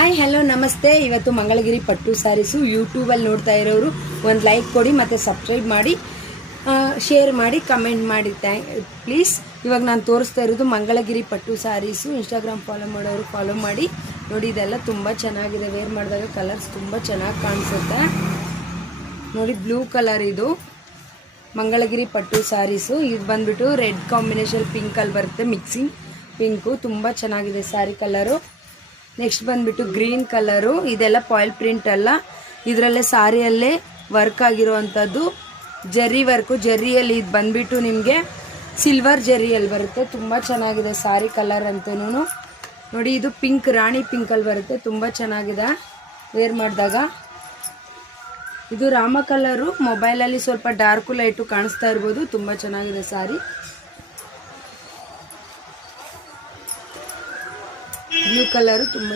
Hi hello ನಮಸ್ತೆ. ಇವತ್ತು ಮಂಗಳಗಿರಿ ಪಟ್ಟು ಸ್ಯಾರೀಸು ಯೂಟ್ಯೂಬಲ್ಲಿ ನೋಡ್ತಾ ಇರೋರು ಒಂದು ಲೈಕ್ ಕೊಡಿ ಮತ್ತು ಸಬ್ಸ್ಕ್ರೈಬ್ ಮಾಡಿ, ಶೇರ್ ಮಾಡಿ, ಕಮೆಂಟ್ ಮಾಡಿ. ಪ್ಲೀಸ್. ಇವಾಗ ನಾನು ತೋರಿಸ್ತಾ ಇರೋದು ಮಂಗಳಗಿರಿ ಪಟ್ಟು ಸ್ಯಾರೀಸು. ಇನ್ಸ್ಟಾಗ್ರಾಮ್ ಫಾಲೋ ಮಾಡೋರು ಫಾಲೋ ಮಾಡಿ. ನೋಡಿ, ಇದೆಲ್ಲ ತುಂಬ ಚೆನ್ನಾಗಿದೆ. ವೇರ್ ಮಾಡಿದಾಗ ಕಲರ್ಸ್ ತುಂಬ ಚೆನ್ನಾಗಿ ಕಾಣಿಸುತ್ತೆ. ನೋಡಿ, ಬ್ಲೂ ಕಲರ್ ಇದು ಮಂಗಳಗಿರಿ ಪಟ್ಟು ಸ್ಯಾರೀಸು. ಇದು ಬಂದ್ಬಿಟ್ಟು ರೆಡ್ ಕಾಂಬಿನೇಷನ್ ಪಿಂಕಲ್ಲಿ ಬರುತ್ತೆ, ಮಿಕ್ಸಿಂಗ್ ಪಿಂಕು. ತುಂಬ ಚೆನ್ನಾಗಿದೆ ಸ್ಯಾರಿ ಕಲರು. ನೆಕ್ಸ್ಟ್ ಬಂದ್ಬಿಟ್ಟು ಗ್ರೀನ್ ಕಲರು. ಇದೆಲ್ಲ ಪಾಯಿಲ್ ಪ್ರಿಂಟ್ ಅಲ್ಲ, ಇದರಲ್ಲೇ ಸಾರಿಯಲ್ಲೇ ವರ್ಕ್ ಆಗಿರುವಂಥದ್ದು, ಜರಿ ವರ್ಕು. ಜರಿಯಲ್ಲಿ ಇದು ಬಂದ್ಬಿಟ್ಟು ನಿಮಗೆ ಸಿಲ್ವರ್ ಜರಿಯಲ್ಲಿ ಬರುತ್ತೆ. ತುಂಬ ಚೆನ್ನಾಗಿದೆ ಸಾರಿ ಕಲರ್ ಅಂತೂ. ನೋಡಿ, ಇದು ಪಿಂಕ್, ರಾಣಿ ಪಿಂಕಲ್ಲಿ ಬರುತ್ತೆ. ತುಂಬ ಚೆನ್ನಾಗಿದೆ ವೇರ್ ಮಾಡಿದಾಗ. ಇದು ರಾಮ ಕಲರು. ಮೊಬೈಲಲ್ಲಿ ಸ್ವಲ್ಪ ಡಾರ್ಕು ಲೈಟು ಕಾಣಿಸ್ತಾ ಇರ್ಬೋದು. ತುಂಬ ಚೆನ್ನಾಗಿದೆ ಸಾರಿ. ಬ್ಲೂ ಕಲರು ತುಂಬ